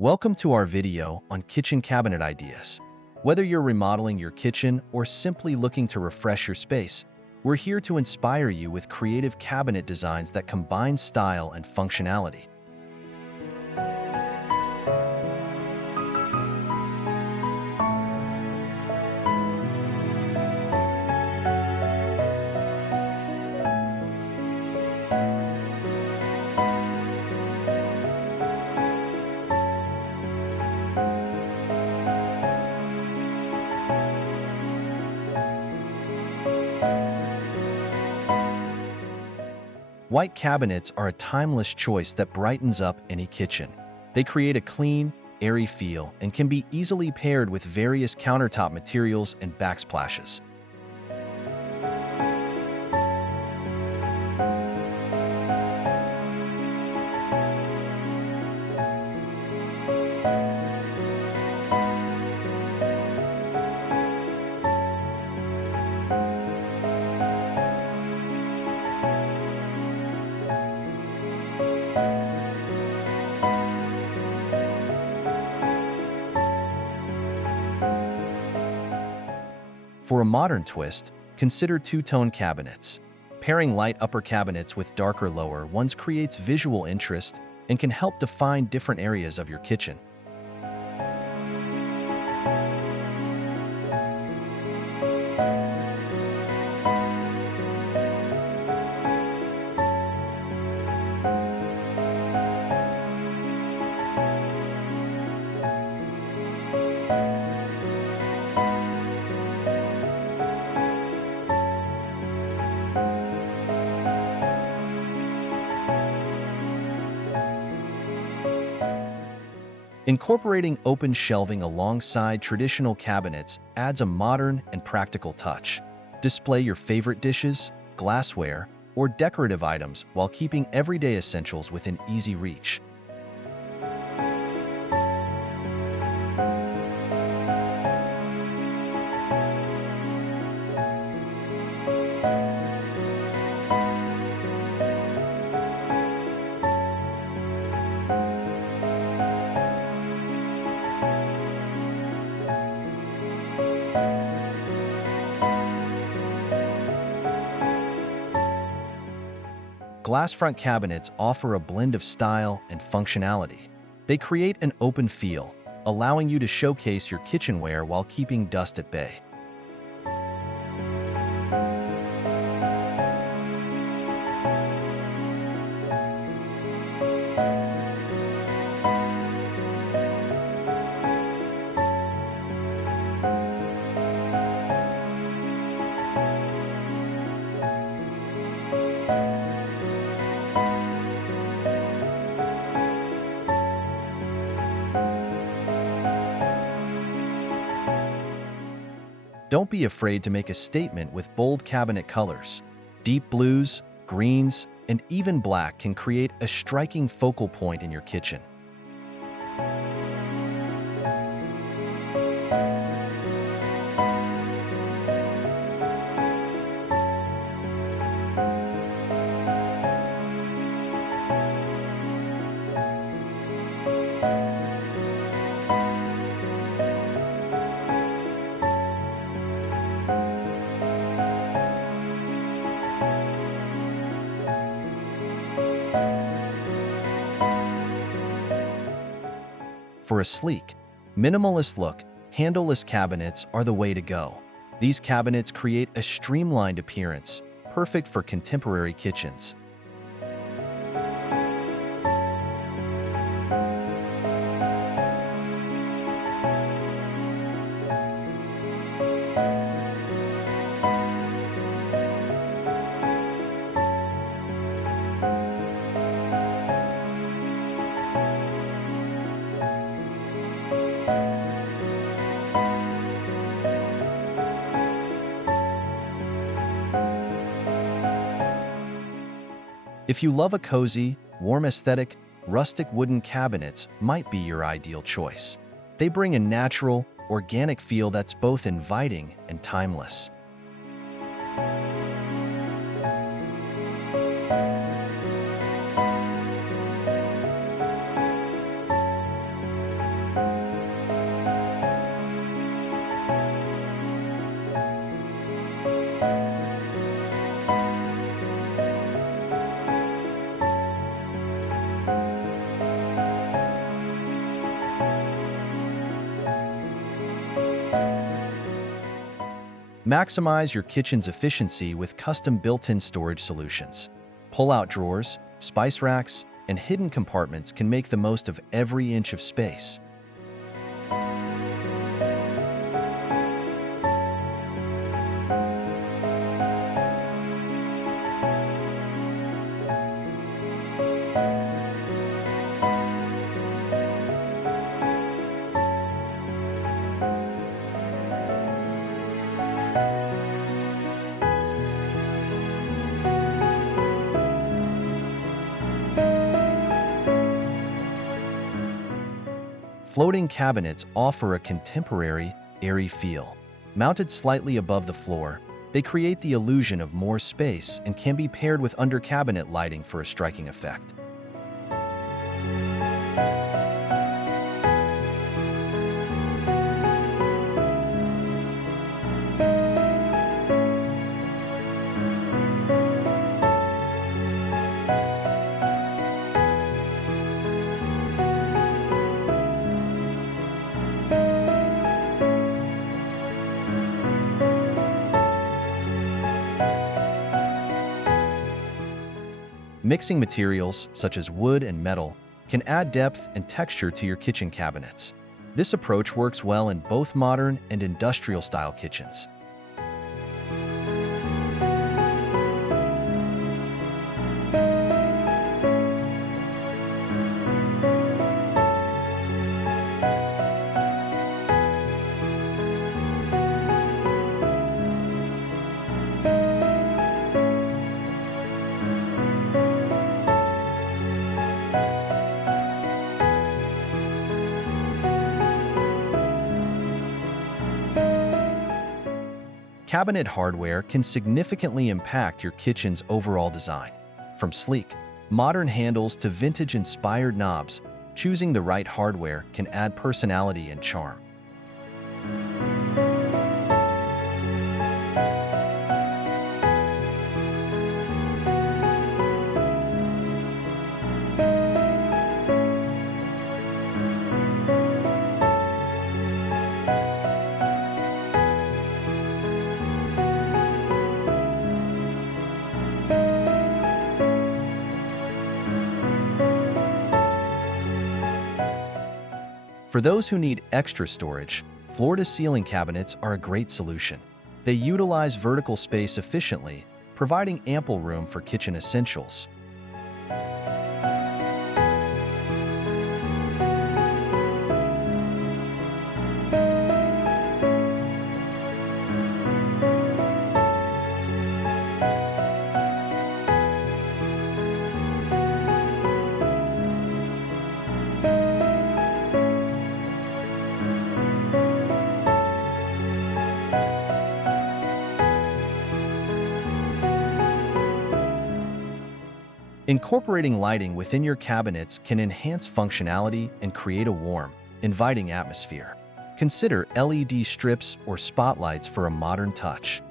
Welcome to our video on kitchen cabinet ideas. Whether you're remodeling your kitchen or simply looking to refresh your space, we're here to inspire you with creative cabinet designs that combine style and functionality. White cabinets are a timeless choice that brightens up any kitchen. They create a clean, airy feel and can be easily paired with various countertop materials and backsplashes. For a modern twist, consider two-tone cabinets. Pairing light upper cabinets with darker lower ones creates visual interest and can help define different areas of your kitchen. Incorporating open shelving alongside traditional cabinets adds a modern and practical touch. Display your favorite dishes, glassware, or decorative items while keeping everyday essentials within easy reach. Glass front cabinets offer a blend of style and functionality. They create an open feel, allowing you to showcase your kitchenware while keeping dust at bay. Don't be afraid to make a statement with bold cabinet colors. Deep blues, greens, and even black can create a striking focal point in your kitchen. For a sleek, minimalist look, handleless cabinets are the way to go. These cabinets create a streamlined appearance, perfect for contemporary kitchens. If you love a cozy, warm aesthetic, rustic wooden cabinets might be your ideal choice. They bring a natural, organic feel that's both inviting and timeless. Maximize your kitchen's efficiency with custom built-in storage solutions. Pull-out drawers, spice racks, and hidden compartments can make the most of every inch of space. Floating cabinets offer a contemporary, airy feel. Mounted slightly above the floor, they create the illusion of more space and can be paired with under-cabinet lighting for a striking effect. Mixing materials, such as wood and metal, can add depth and texture to your kitchen cabinets. This approach works well in both modern and industrial-style kitchens. Cabinet hardware can significantly impact your kitchen's overall design. From sleek, modern handles to vintage-inspired knobs, choosing the right hardware can add personality and charm. For those who need extra storage, floor-to-ceiling cabinets are a great solution. They utilize vertical space efficiently, providing ample room for kitchen essentials. Incorporating lighting within your cabinets can enhance functionality and create a warm, inviting atmosphere. Consider LED strips or spotlights for a modern touch.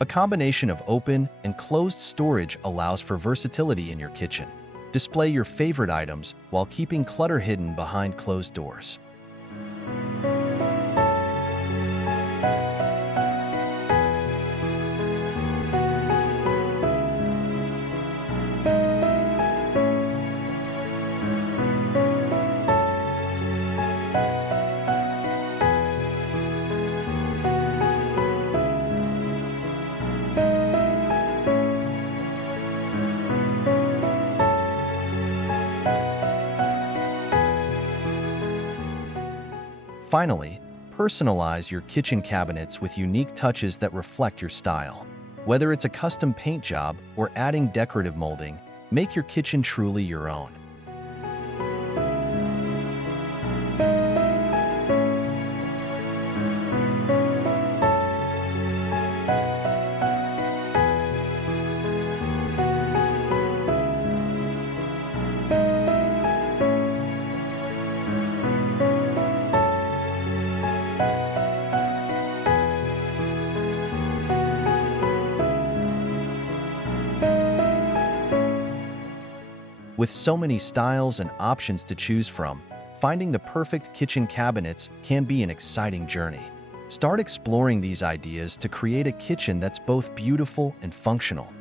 A combination of open and closed storage allows for versatility in your kitchen. Display your favorite items while keeping clutter hidden behind closed doors. Finally, personalize your kitchen cabinets with unique touches that reflect your style. Whether it's a custom paint job or adding decorative molding, make your kitchen truly your own. With so many styles and options to choose from, finding the perfect kitchen cabinets can be an exciting journey. Start exploring these ideas to create a kitchen that's both beautiful and functional.